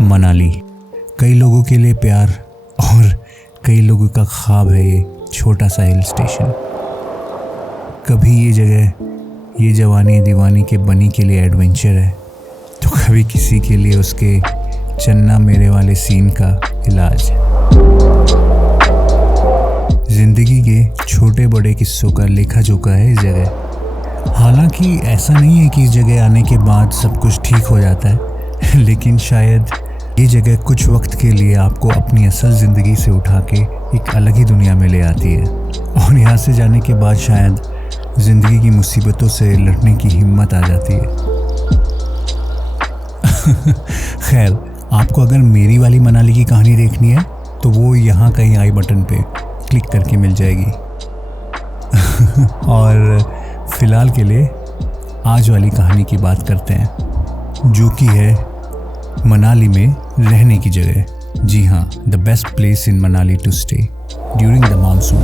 मनाली कई लोगों के लिए प्यार और कई लोगों का ख्वाब है ये छोटा सा हिल स्टेशन। कभी ये जगह ये जवानी दीवानी के बनी के लिए एडवेंचर है, तो कभी किसी के लिए उसके चन्ना मेरे वाले सीन का इलाज है। जिंदगी के छोटे बड़े किस्सों का लेखा जोखा है इस जगह। हालांकि ऐसा नहीं है कि इस जगह आने के बाद सब कुछ ठीक हो जाता है, लेकिन शायद ये जगह कुछ वक्त के लिए आपको अपनी असल ज़िंदगी से उठा के एक अलग ही दुनिया में ले आती है, और यहाँ से जाने के बाद शायद ज़िंदगी की मुसीबतों से लड़ने की हिम्मत आ जाती है। खैर, आपको अगर मेरी वाली मनाली की कहानी देखनी है तो वो यहाँ कहीं आई बटन पे क्लिक करके मिल जाएगी। और फिलहाल के लिए आज वाली कहानी की बात करते हैं, जो कि है मनाली में रहने की जगह। जी हाँ, the best place in Manali to stay during the monsoon.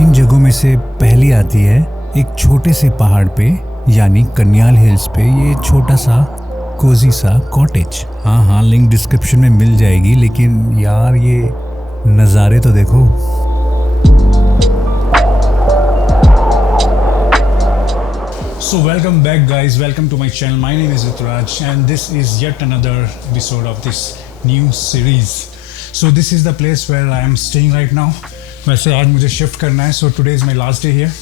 इन जगहों में से पहली आती है एक छोटे से पहाड़ पे, यानी कन्याल हिल्स पे, ये छोटा सा कोजी सा कॉटेज। हाँ, लिंक डिस्क्रिप्शन में मिल जाएगी, लेकिन यार ये नज़ारे तो देखो। So welcome back guys, welcome to my channel. My name is Rituraj and this is yet another episode of this new series. So this is the place where I am staying right now. वैसे आज मुझे shift करना है, so today is my last day here.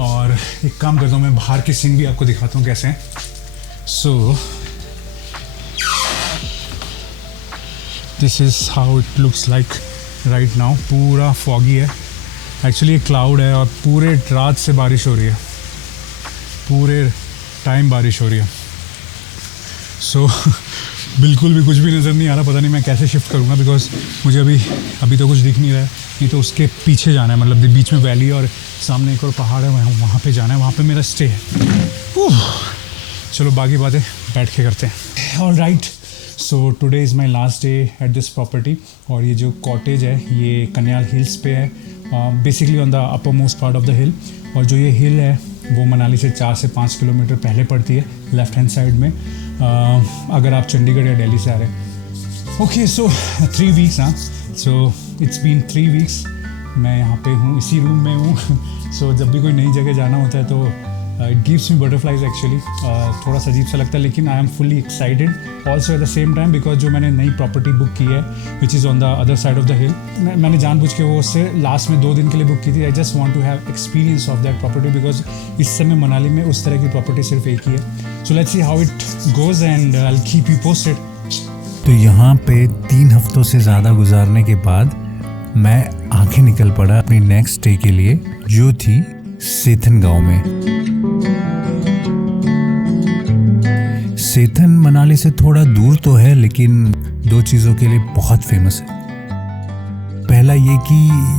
और एक काम करता हूँ, मैं बाहर की सीन भी आपको दिखाता हूँ कैसे हैं। So this is how it looks like right now. पूरा foggy है, एक्चुअली क्लाउड है और पूरे रात से बारिश हो रही है, पूरे टाइम बारिश हो रही है। सो बिल्कुल भी कुछ भी नज़र नहीं आ रहा। पता नहीं मैं कैसे शिफ्ट करूँगा, बिकॉज मुझे अभी तो कुछ दिख नहीं रहा है। नहीं तो उसके पीछे जाना है, मतलब बीच में वैली और सामने एक और पहाड़ है, वहाँ पे जाना है, वहाँ पे मेरा स्टे है। चलो बाकी बातें बैठ के करते हैं। All right, so today is my last day at this property. और ये जो कॉटेज है ये कन्याल हिल्स पे है, basically on the upper most part of the हिल। और जो ये हिल है वो मनाली से 4 से 5 किलोमीटर पहले पड़ती है, लेफ़्ट हैंड साइड में, अगर आप चंडीगढ़ या दिल्ली से आ रहे हैं। Okay, so 3 weeks, so it's been 3 weeks मैं यहाँ पे हूँ, इसी रूम में हूँ। सो जब भी कोई नई जगह जाना होता है तो it gives me butterflies actually. थोड़ा सा अजीब सा लगता है, लेकिन I am fully excited also at the same time, because जो मैंने नई प्रॉपर्टी बुक की है which is on the other side of the हिल, मैंने जानबूझ के वो उससे लास्ट में 2 दिन के लिए बुक की थी। I just want to have experience of that property, because इस समय मनाली में उस तरह की प्रॉपर्टी सिर्फ एक ही है। So let's see how it goes and I will keep you posted. तो यहाँ पे 3 हफ्तों से ज़्यादा गुजारने के बाद मैं आगे निकल पड़ा अपनी नेक्स्ट डे के लिए, जो थी सेथन गांव में। सेथन मनाली से थोड़ा दूर तो है, लेकिन 2 चीज़ों के लिए बहुत फेमस है। पहला ये कि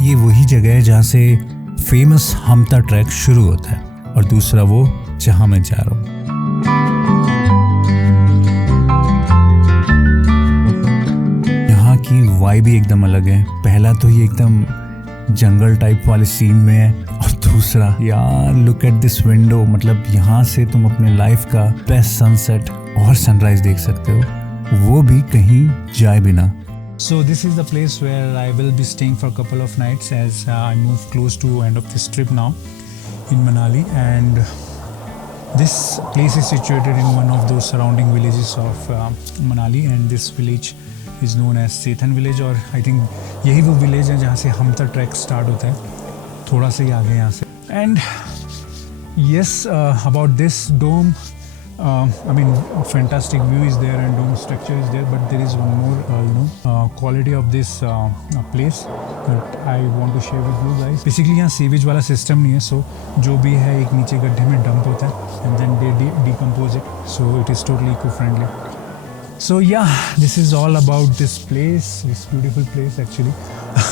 ये वही जगह है जहाँ से फेमस हमता ट्रैक शुरू होता है, और दूसरा वो जहाँ मैं जा रहा हूँ। यहाँ की वाइब भी एकदम अलग है। पहला तो ये एकदम जंगल टाइप वाले सीन में है, और दूसरा यार लुक एट दिस विंडो, मतलब यहाँ से तुम अपने लाइफ का बेस्ट सनसेट और सनराइज देख सकते हो, वो भी कहीं जाए बिना। So this is the place where I will be staying for a couple of nights as I move close to end of this trip now in Manali, and this place is situated in one of those surrounding villages of Manali, and this village is known as Sethan village, और I think यही वो village है जहाँ से हमता track start होता है, थोड़ा सा ही आगे यहाँ से। And yes, about this dome, I mean, a fantastic view is there and dome structure is there, but there is one more quality of this place that I want to share with you guys. Basically यहाँ sewage वाला system नहीं है, so जो भी है एक नीचे गड्ढे में डंप होता है and then they decompose it, so it is totally eco-friendly. So yeah, this is all about this place, this beautiful place actually.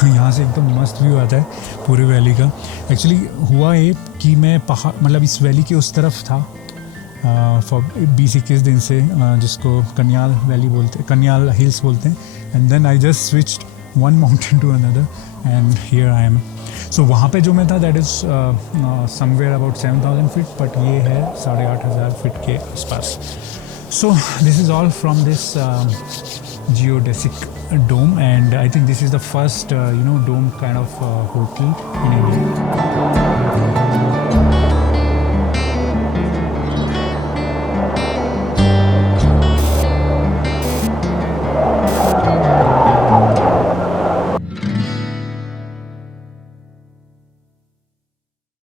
यहाँ से एकदम मस्त व्यू आता है पूरे वैली का। एक्चुअली हुआ ये कि मैं पहाड़, मतलब इस वैली के उस तरफ था फॉर 20-21 दिन से, जिसको कन्याल वैली बोलते हैं, कन्याल हिल्स बोलते हैं। And then I just switched one mountain to another and here I am. सो वहाँ पे जो मैं था that is somewhere about 7,000 feet, but ये है 8,500 फीट के आसपास। So this is all from this geodesic dome, and I think this is the first dome kind of hotel in India.